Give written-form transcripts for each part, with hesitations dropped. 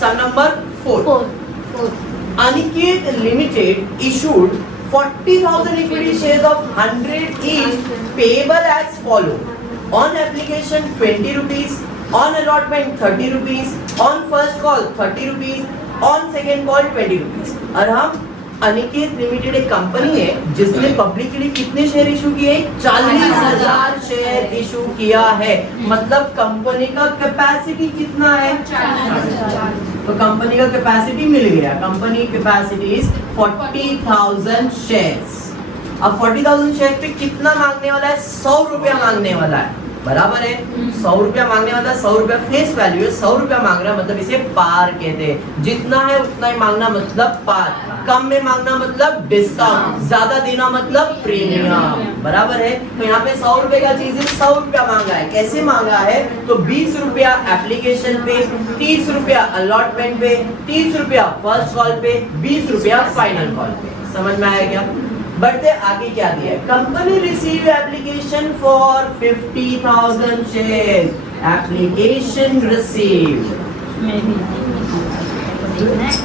sum number 4. Aniket Limited issued 40,000 equity shares of 100 each payable as follow. On application 20 rupees, on allotment 30 rupees, on first call 30 rupees, on second call 20 rupees. और हम Aniket limited एक company है जिसने publicly कितने share issue किए? 40,000 share issue किया है। मतलब कंपनी का कैपेसिटी कितना है? 40,000। तो कंपनी का कैपेसिटी मिल गया। Company capacity is 40,000 shares. अब 40,000 शेयर पे कितना मांगने वाला है? 100 रुपया मांगने वाला है। बराबर है, 100 रुपया मांगने वाला, 100 रुपया फेस वैल्यू है, 100 रुपया मांग रहा है, मतलब इसे पार कहते हैं। जितना है उतना ही मांगना मतलब पार, कम में मांगना मतलब डिस्काउंट, ज्यादा देना मतलब प्रीमियम। बराबर है। तो यहाँ पे 100 रुपए का चीज 100 रुपया मांगा है। कैसे मांगा है? तो 20 रुपया एप्लीकेशन पे, 30 रुपया अलॉटमेंट पे, 30 रुपया फर्स्ट कॉल पे, 20 रुपया फाइनल कॉल पे। समझ में आया क्या? बढ़ते आगे क्या दिया है? Company receive application for 50,000 share. Application receive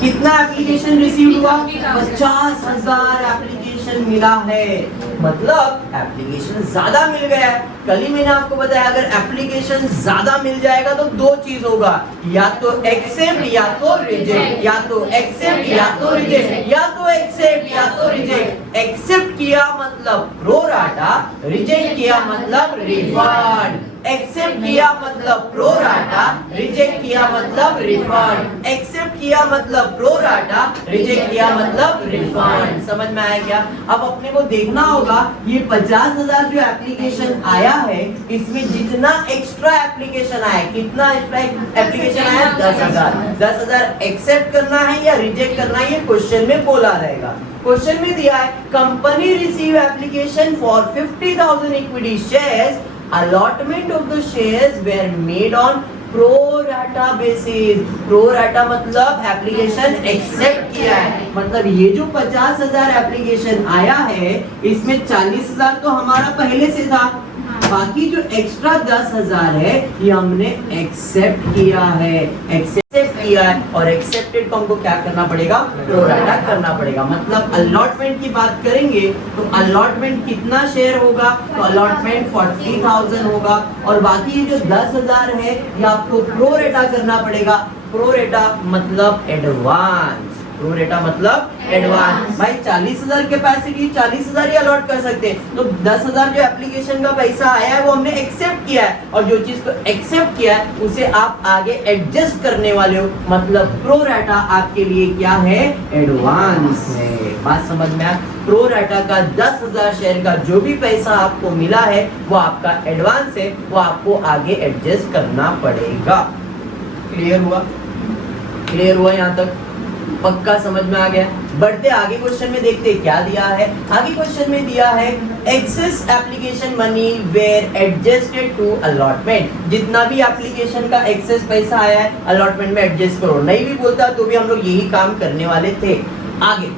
कितना एप्लीकेशन रिसीव हुआ? 50,000 एप्लीकेशन मिला है। मतलब एप्लीकेशन ज्यादा मिल गया है। कल ही मैंने आपको बताया अगर एप्लीकेशन ज्यादा मिल जाएगा तो दो चीज होगा, या तो एक्सेप्ट या तो रिजेक्ट, या तो एक्सेप्ट या तो रिजेक्ट, या तो एक्सेप्ट या तो रिजेक्ट। एक्सेप्ट किया मतलब प्रो राटा, रिजेक्ट किया मतलब रिफंड। एक्सेप्ट किया मतलब प्रो राटा, रिजेक्ट किया मतलब रिफंड। एक्सेप्ट किया मतलब प्रो राटा, रिजेक्ट किया मतलब रिफंड। समझ में आया क्या? अब अपने को देखना होगा ये 50,000 जो एप्लीकेशन आया है इसमें जितना एक्स्ट्रा एप्लीकेशन आया, कितना एक्स्ट्रा एप्लीकेशन आया? 10,000। 10,000 एक्सेप्ट करना है या रिजेक्ट करना है ये क्वेश्चन में बोला रहेगा। क्वेश्चन में दिया है company receive application for 50,000 equity shares. Allotment of the shares were made on pro rata basis। pro rata मतलब एप्लीकेशन एक्सेप्ट किया है। मतलब ये जो 50,000 एप्लीकेशन आया है इसमें 40,000 तो हमारा पहले से था, बाकी जो एक्स्ट्रा 10,000 है ये हमने एक्सेप्ट किया है। एक्सेप्ट किया है और एक्सेप्टेड को हमको क्या करना पड़ेगा? प्रो राटा करना पड़ेगा। मतलब अलॉटमेंट की बात करेंगे तो अलॉटमेंट कितना शेयर होगा? तो अलॉटमेंट 40,000 होगा और बाकी ये जो 10,000 है ये आपको प्रो रेटा करना पड़ेगा। प्रो रेटा मतलब एडवांस। प्रो रेटा मतलब एडवांस। भाई 40,000 कैपेसिटी, 40,000 ही अलॉट कर सकते हैं, तो 10,000 जो एप्लीकेशन का पैसा आया है वो हमने एक्सेप्ट किया है और जो चीज को एक्सेप्ट किया है उसे आप आगे एडजस्ट करने वाले हो। मतलब प्रो रेटा आपके लिए क्या है? एडवांस है। बात समझ में आया? प्रो रेटा का 10,000 शेयर का जो भी पैसा आपको मिला है वो आपका एडवांस है, वो आपको आगे एडजस्ट करना पड़ेगा। क्लियर हुआ? क्लियर हुआ यहाँ तक? पक्का समझ में आ गया? बढ़ते आगे क्वेश्चन में देखते हैं क्या दिया है। आगे क्वेश्चन में दिया है excess application money were adjusted to allotment. जितना भी एप्लीकेशन का एक्सेस पैसा आया है अलॉटमेंट में एडजस्ट करो। नहीं भी बोलता तो भी हम लोग यही काम करने वाले थे। आगे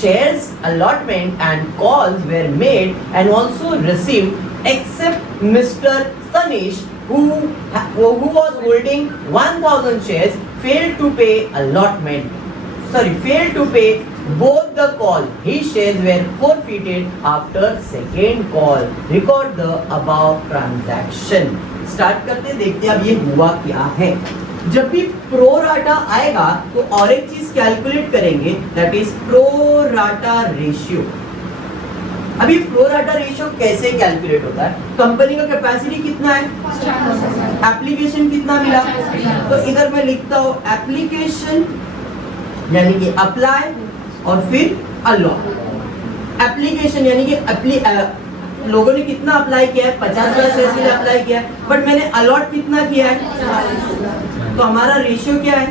shares allotment and calls were made and also received except Mr. Tanish who was holding 1,000 shares failed to pay both the call. His shares were forfeited after second call. Record the above transaction. Start करते देखते अब ये हुआ क्या है। जब भी pro rata आएगा तो और एक चीज कैलकुलेट करेंगे, that is pro rata ratio. अभी प्रो राटा रेशियो कैसे कैलकुलेट होता है? कंपनी का कैपेसिटी कितना है? एप्लीकेशन कितना मिला? तो इधर मैं लिखता हूँ एप्लीकेशन यानी कि अप्लाई और फिर अलॉट। एप्लीकेशन यानी कि लोगों ने कितना अप्लाई किया है? 50,000 शेयर के लिए अप्लाई किया है, बट मैंने अलॉट कितना किया है? तो हमारा रेशियो क्या है?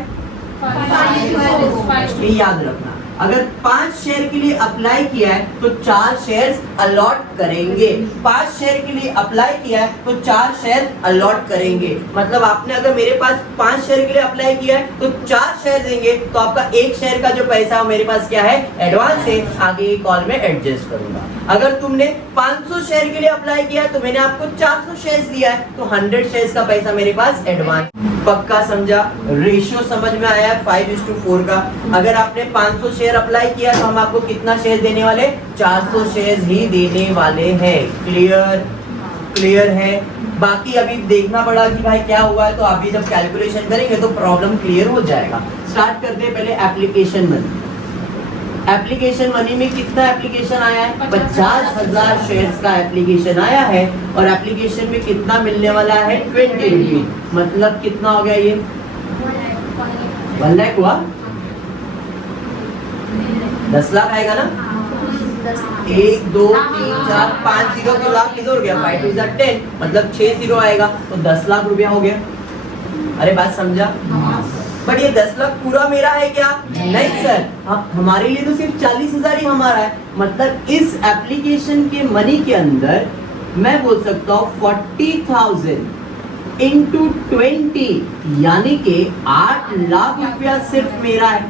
ये याद रखना। अगर 5 शेयर के लिए अप्लाई किया है तो 4 शेयर्स अलॉट करेंगे। 5 शेयर के लिए अप्लाई किया है तो 4 शेयर अलॉट करेंगे। मतलब आपने अगर मेरे पास 5 शेयर के लिए अप्लाई किया है तो 4 शेयर देंगे, तो आपका 1 शेयर का जो पैसा मेरे पास क्या है? एडवांस है। आगे कॉल में एडजस्ट करूंगा। अगर तुमने 500 शेयर के लिए अप्लाई किया है तो मैंने आपको 400 शेयर्स दिया है, तो 100 शेयर्स का पैसा मेरे पास एडवांस। पक्का समझा? रेशियो समझ में आया है 5:4 का। अगर आपने 500 शेयर अप्लाई किया तो हम आपको कितना शेयर देने वाले? 400 शेयर ही देने वाले हैं। क्लियर है? बाकी अभी देखना पड़ा कि भाई क्या हुआ है, तो अभी जब कैलकुलेशन करेंगे तो प्रॉब्लम क्लियर हो जाएगा। स्टार्ट करते हैं पहले एप्लीकेशन मनी। एप्लीकेशन मनी में कितना एप्लीकेशन आया है? 50,000 शेयर्स का एप्लीकेशन आया है और एप्लीकेशन में कितना मिलने वाला है? 20 रुपीज। मतलब कितना हो गया ये? 1 लाख हुआ? 10 लाख आएगा ना? 1 2 3 4 5 जीरो तो लाख किधर हो गया? 5 2 10, मतलब 6 जीरो आएगा तो 10 लाख रुपया हो गया। अरे बात समझा? बट ये 10 लाख पूरा मेरा है क्या? नहीं सर, हमारे लिए तो सिर्फ 40,000 ही हमारा है। मतलब इस एप्लीकेशन के मनी के अंदर मैं बोल सकता हूँ 40,000 इंटू 20, यानी कि 8 लाख रुपया सिर्फ मेरा है।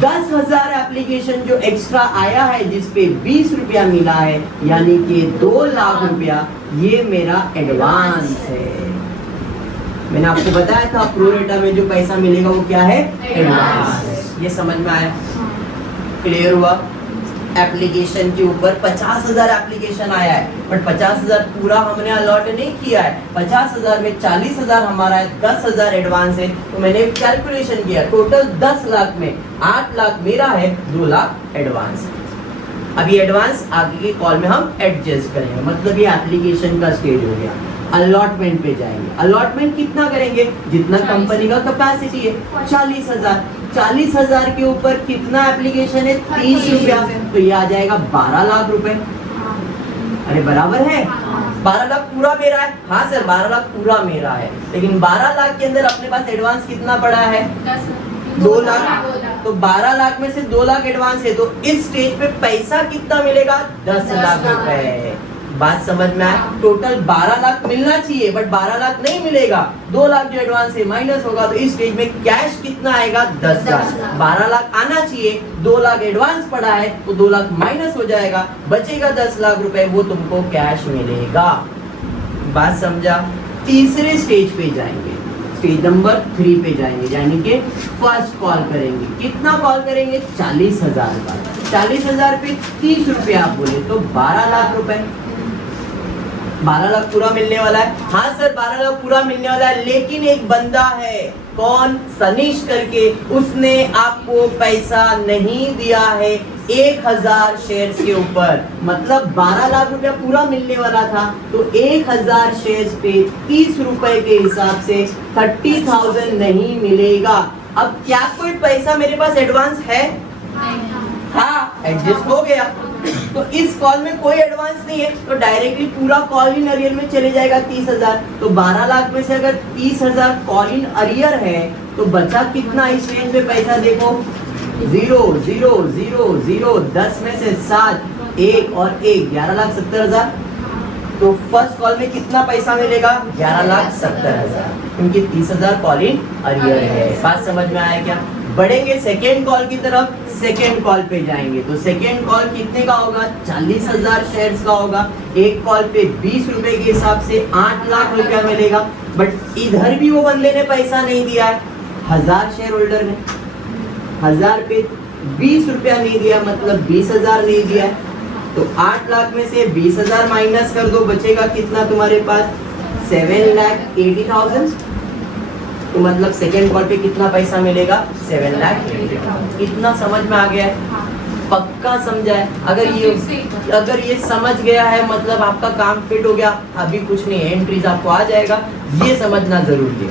10,000 एप्लीकेशन जो एक्स्ट्रा आया है जिसपे 20 रुपया मिला है, यानी कि 2 लाख रुपया ये मेरा एडवांस है। मैंने आपको बताया था प्रो रेटा में जो पैसा मिलेगा वो क्या है? एडवांस। ये समझ में आया? क्लियर हुआ? एप्लीकेशन के ऊपर 50,000 एप्लीकेशन आया है, बट 50,000 पूरा हमने अलॉट नहीं किया है। 50,000 में 40,000 हमारा है, 10,000 एडवांस है। तो मैंने कैलकुलेशन किया, टोटल 10 लाख में 8 लाख मेरा है, 2 लाख एडवांस है। अभी एडवांस आगे के कॉल में हम एडजस्ट करेंगे। मतलब ये एप्लीकेशन का स्टेज हो गया। अलॉटमेंट पे जाएंगे। अलॉटमेंट कितना करेंगे? जितना कंपनी का कैपेसिटी है, 40,000। 40,000 के ऊपर कितना एप्लीकेशन है? 30 रुपया, तो ये आ जाएगा 12 लाख रुपए। अरे बराबर है? 12 लाख पूरा मेरा है। हाँ सर, 12 लाख पूरा मेरा है, लेकिन 12 लाख के अंदर अपने पास एडवांस कितना पड़ा है? 2 लाख। तो 12 लाख में से 2 लाख एडवांस है, तो इस स्टेज पे पैसा कितना मिलेगा? 10 लाख रुपए। बात समझ में आया? टोटल 12 लाख मिलना चाहिए, बट 12 लाख नहीं मिलेगा। 2 लाख जो एडवांस है माइनस होगा, तो इस स्टेज में कैश कितना आएगा? 10 लाख। 12 लाख आना चाहिए, 2 लाख एडवांस पड़ा है तो 2 लाख माइनस हो जाएगा, बचेगा 10 लाख रुपए, वो तुमको कैश मिलेगा। बात समझा? तीसरे स्टेज पे जाएंगे, स्टेज नंबर 3 पे जाएंगे, यानी कि फर्स्ट कॉल करेंगे। कितना कॉल करेंगे? 40,000 का। 40,000 पे 30 रुपया आप बोले तो 12 लाख रुपए। 12 लाख पूरा मिलने वाला है। हाँ सर, 12 लाख पूरा मिलने वाला है, लेकिन एक बंदा है, कौन? सनीश करके, उसने आपको पैसा नहीं दिया है 1,000 शेयर्स के ऊपर। मतलब 12 लाख रुपया पूरा मिलने वाला था, तो 1,000 शेयर्स पे 30 रुपए के हिसाब से 30,000 नहीं मिलेगा। अब क्या कोई पैसा मेरे पास एडवांस है? हाँ, एडजस्ट हो गया। तो इस कॉल में कोई एडवांस नहीं है, तो डायरेक्टली पूरा कॉल इन अरियर में चले जाएगा 30,000। तो 12 लाख में से अगर 30,000 कॉल इन अरियर है, तो बचा कितना इस रेंज में पैसा? देखो, 0 0 0 0, 10 में से 7, 1 और 1, 11,70,000। तो फर्स्ट कॉल में कितना पैसा मिलेगा? 11,70,000, क्योंकि 30,000 कॉल इन अरियर है। बात समझ में आया क्या? बढ़ेंगे सेकेंड कॉल की तरफ। सेकेंड कॉल पे जाएंगे, तो सेकेंड कॉल कितने का होगा? 40,000 शेयर्स का होगा। एक कॉल पे 20 रुपए के हिसाब से 8 लाख रुपया मिलेगा, बट इधर भी वो बंदे ने पैसा नहीं दिया है। 1000 शेयर होल्डर ने 1000 पे 20 रुपया नहीं दिया, मतलब 20,000 नहीं दिया है। तो 8 लाख में से 20,000 माइनस कर दो, बचेगा कितना तुम्हारे पास? 7,80,000। तो मतलब सेकेंड कॉल पे कितना पैसा मिलेगा? 7,80,000। इतना समझ में आ गया है? पक्का समझा है? अगर ये समझ गया है, मतलब आपका काम फिट हो गया। अभी कुछ नहीं, एंट्रीज आपको आ जाएगा, ये समझना जरूरी है।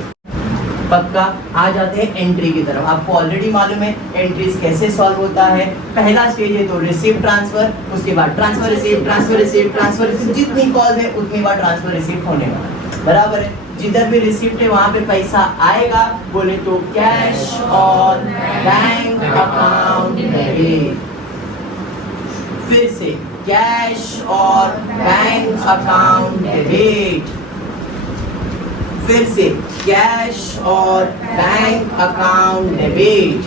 पक्का? आ जाते हैं एंट्री की तरफ। आपको ऑलरेडी मालूम है एंट्रीज कैसे सॉल्व होता है। पहला स्टेज है तो रिसीव ट्रांसफर, उसके बाद transfer receive, transfer receive, transfer receive, जितनी कॉल है उतनी बार ट्रांसफर रिसीव होने वाला। बराबर है? जिधर भी रिसीप्ट है वहां पे पैसा आएगा, बोले तो कैश और बैंक अकाउंट डेबिट। फिर से कैश और बैंक अकाउंट डेबिट। फिर से कैश और बैंक अकाउंट डेबिट।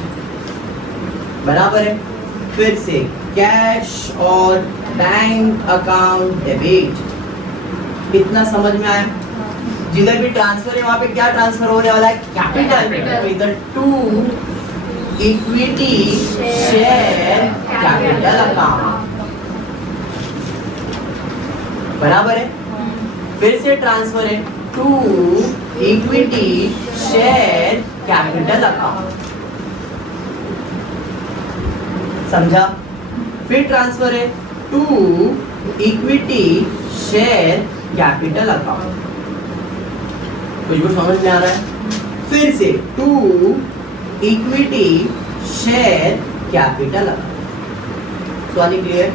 बराबर है? फिर से कैश और बैंक अकाउंट डेबिट। इतना समझ में आया? जिधर भी ट्रांसफर है वहां पे क्या ट्रांसफर होने वाला है? कैपिटल। तो इधर to equity share capital account, बराबर है। फिर से ट्रांसफर है to equity share capital account, समझा? फिर ट्रांसफर है to equity share capital account. कुछ समझ में आ रहा है? फिर से to equity share capital account. सवाल क्लियर?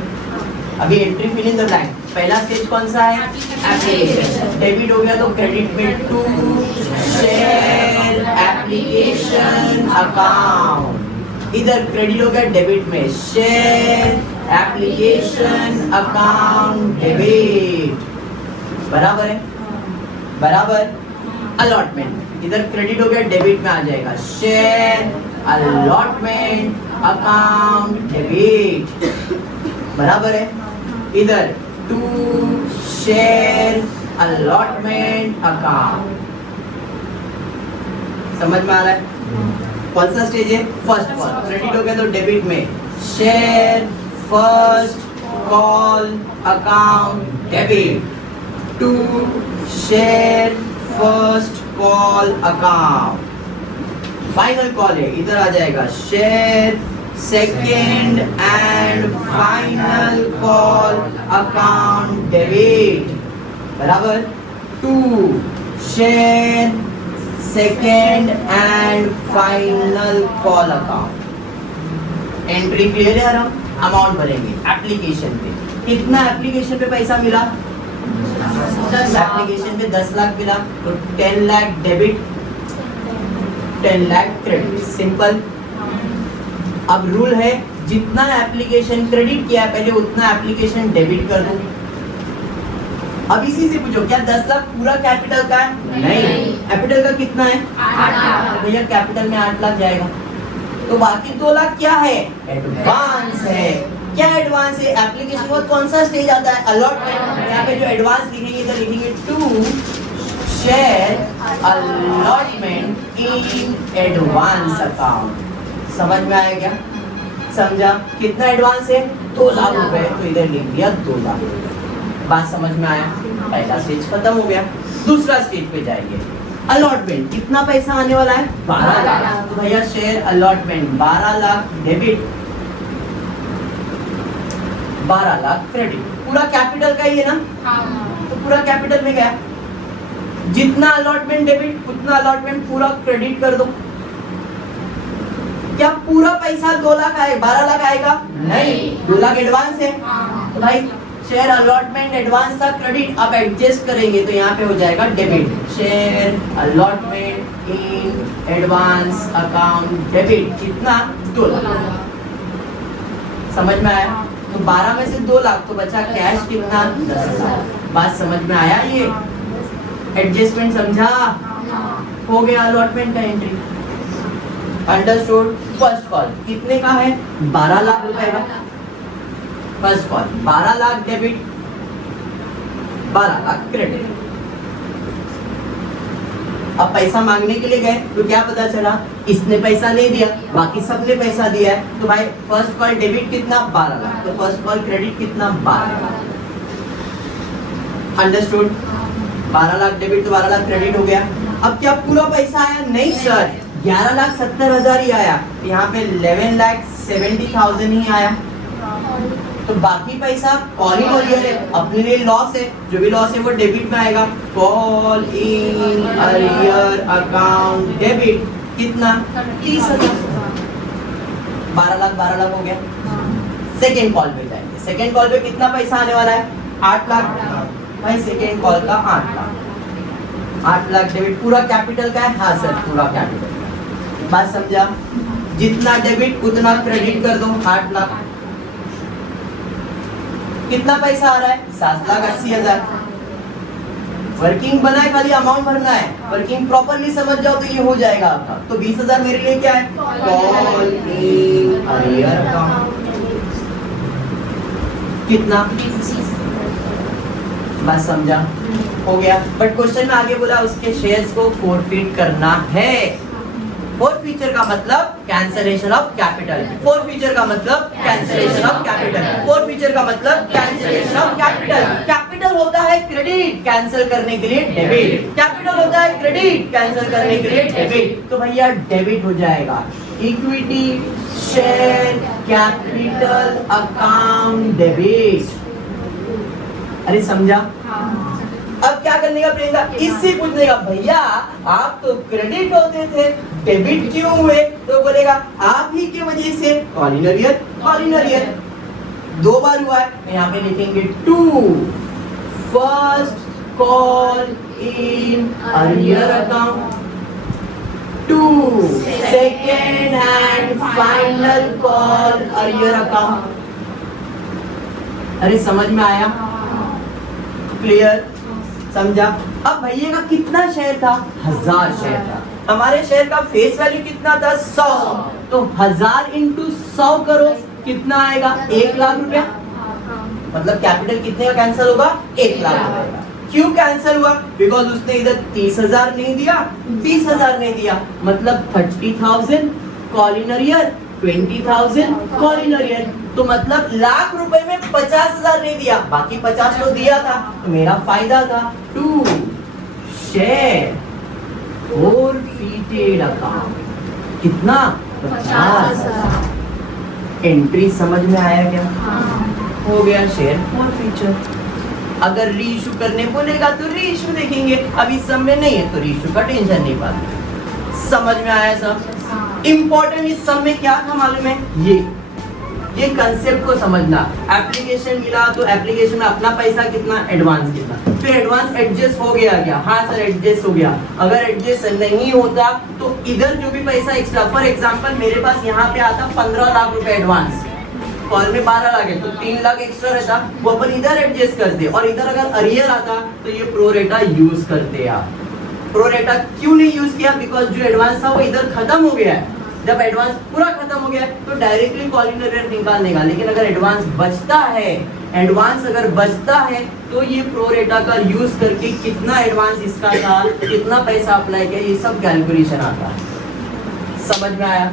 अभी entry fill in the blank. पहला स्टेज कौन सा है? एप्लीकेशन। डेबिट हो गया तो क्रेडिट में टू शेयर एप्लीकेशन अकाउंट। इधर क्रेडिट हो गया डेबिट में शेयर एप्लीकेशन अकाउंट डेबिट, बराबर है? बराबर। अलॉटमेंट, इधर क्रेडिट हो गया डेबिट में आ जाएगा शेयर अलॉटमेंट अकाउंट डेबिट, बराबर है? इधर टू शेयर अलॉटमेंट अकाउंट। समझ में आ रहा है? कौन सा स्टेज है? First call. क्रेडिट हो गया तो डेबिट में share first call account debit, to share first call account. Final call है, इधर आ जाएगा share second and final call account debit, बराबर? To share second and final call account. Entry clear है? हम अमाउंट भरेंगे एप्लीकेशन पे। कितना एप्लीकेशन पे पैसा मिला? एप्लीकेशन पे 10 लाख मिला, तो 10 lakh debit 10 lakh credit, simple. अब रूल है जितना एप्लीकेशन क्रेडिट किया पहले उतना एप्लीकेशन डेबिट कर दो। अब इसी से पूछो क्या 10 लाख पूरा कैपिटल का है? नहीं। कैपिटल का कितना है? 8 लाख। भैया कैपिटल में 8 लाख जाएगा, तो बाकी 2 लाख क्या है? एडवांस है। क्या एडवांस है? एप्लीकेशन का कौन सा स्टेज आता है? अलॉटमेंट। यहाँ पे जो एडवांस लिखेंगे इधर लिखेंगे to share allotment in advance account. समझ में आया क्या? समझा? कितना एडवांस है? 2 लाख रुपए, तो इधर लिख दिया 2 लाख रुपए। बात समझ में आया? पहला स्टेज खत्म हो गया। दूसरा स्टेज पे जाएंगे। अलॉटमेंट, कितना पैसा आने वाला है? 12 लाख। तो भैया share allotment 12 lakh debit 12 lakh credit. पूरा कैपिटल का ही है ना? तो पूरा कैपिटल में गया। जितना अलॉटमेंट डेबिट उतना अलॉटमेंट पूरा क्रेडिट कर दो। क्या पूरा पैसा 2 लाख आएगा? 12 लाख आएगा? नहीं, 2 लाख एडवांस है। तो भाई शेयर अलॉटमेंट एडवांस था, क्रेडिट अब एडजस्ट करेंगे तो यहाँ पे हो जाएगा debit. Share allotment in advance account debit, कितना? 2 लाख। समझ में आया? तो 12 में से 2 लाख तो बचा कैश कितना? 10 लाख। बात समझ में आया? ये एडजस्टमेंट समझा? हो गया अलॉटमेंट का एंट्री। अंडरस्टूड? फर्स्ट कॉल कितने का है? 12 लाख रुपए का। First call 12 lakh debit 12 lakh credit. अब पैसा मांगने के लिए गए तो क्या पता चला? इसने पैसा नहीं दिया, बाकी सबने पैसा दिया है। तो भाई फर्स्ट कॉल डेबिट कितना? 12 लाख। तो फर्स्ट कॉल क्रेडिट कितना? 12 लाख। अंडरस्टूड? 12 लाख डेबिट तो 12 लाख क्रेडिट हो गया। अब क्या पूरा पैसा आया? नहीं सर, 11,70,000 ही आया। यहाँ पे 11,70,000 ही आया। तो बाकी पैसा कॉल इन ऑरियर है, अपने लिए लॉस है, जो भी लॉस है वो डेबिट में आएगा। Call in arrear account debit कितना? 30,000। 12 लाख हो गया। सेकेंड कॉल पे जाएंगे। सेकेंड कॉल पे कितना पैसा आने वाला है? 8 लाख। भाई सेकेंड कॉल का 8 लाख। 8 लाख डेबिट पूरा कैपिटल का है? हाँ सर, पूरा कैपिटल। बात समझा? जितना डेबिट उतना क्रेडिट कर दो। 8 लाख। कितना पैसा आ रहा है? 7,80,000। वर्किंग बना है, खाली अमाउंट भरना है। वर्किंग प्रॉपरली समझ जाओ तो ये हो जाएगा आपका। तो 20,000 मेरे लिए क्या है? Call in arrear account. कितना? बात समझा? हो गया। बट क्वेश्चन में आगे बोला उसके शेयर्स को फोरफिट करना है। फोरफीचर का मतलब कैंसलेशन ऑफ कैपिटल। फोरफीचर का मतलब कैंसलेशन ऑफ कैपिटल। फोरफीचर का मतलब कैंसलेशन ऑफ कैपिटल। कैपिटल होता है क्रेडिट, कैंसिल करने के लिए डेबिट। कैपिटल होता है क्रेडिट, कैंसिल करने के लिए डेबिट। तो भैया डेबिट हो जाएगा। Equity share capital account debit. अरे समझा? अब क्या करने का प्रियंका? इससे पूछने का भैया आप तो क्रेडिट होते थे, डेबिट क्यों हुए? तो बोलेगा आप ही की वजह से। कॉलिनर ईयर दो बार हुआ है। यहाँ पे लिखेंगे to first call in arrear account, to second and final call arrear account. अरे समझ में आया? क्लियर? समझा? अब भैया का कितना शेयर था? 1000 शेयर था। हमारे शेयर का फेस वैल्यू कितना था? 100। तो 1000 इंटू 100 करो, कितना आएगा? 1 लाख रुपया। मतलब कैपिटल कितने का कैंसिल होगा? 1 लाख रुपया। क्यों कैंसिल हुआ? बिकॉज उसने इधर 30,000 नहीं दिया, 20,000 नहीं दिया। मतलब 30,000 कॉलिनर ईयर, 20,000 कॉलिनर ईयर। तो मतलब लाख रुपए में 50,000 नहीं दिया, बाकी 50 तो दिया था। तो मेरा फायदा था। टू शेयर फोरफिटेड अकाउंट कितना? 50,000। एंट्री समझ में आया क्या? हो गया शेयर फोरफीचर। अगर री इशू करने बोलेगा तो री इशू देखेंगे। अब इस सब में नहीं है तो री इशू का टेंशन नहीं पाते। समझ में आया सब? इंपॉर्टेंट इस सब में क्या था मालूम है? ये कंसेप्ट को समझना। एप्लीकेशन मिला तो एप्लीकेशन में अपना पैसा कितना, एडवांस कितना। तो एडवांस एडजस्ट हो गया क्या? हाँ सर एडजस्ट हो गया। अगर एडजस्ट नहीं होता तो इधर जो भी पैसा एक्स्ट्रा, फॉर एग्जांपल मेरे पास यहाँ पे आता 15 लाख रुपए एडवांस, कॉल में 12 लाख है तो 3 लाख एक्स्ट्रा रहता, वो अपन इधर एडजस्ट करते। और इधर अगर अरियर आता तो ये प्रोरेटा यूज करते आप। प्रोरेटा क्यों नहीं यूज किया? बिकॉज जो एडवांस था वो इधर खत्म हो गया है। जब एडवांस पूरा खत्म हो गया तो डायरेक्टली कॉलिनर ईयर निकालने का। लेकिन अगर एडवांस बचता है, एडवांस अगर बचता है तो ये प्रोरेटा का यूज करके कितना एडवांस इसका था, कितना पैसा अप्लाई किया, ये सब कैलकुलेशन आता है। समझ में आया?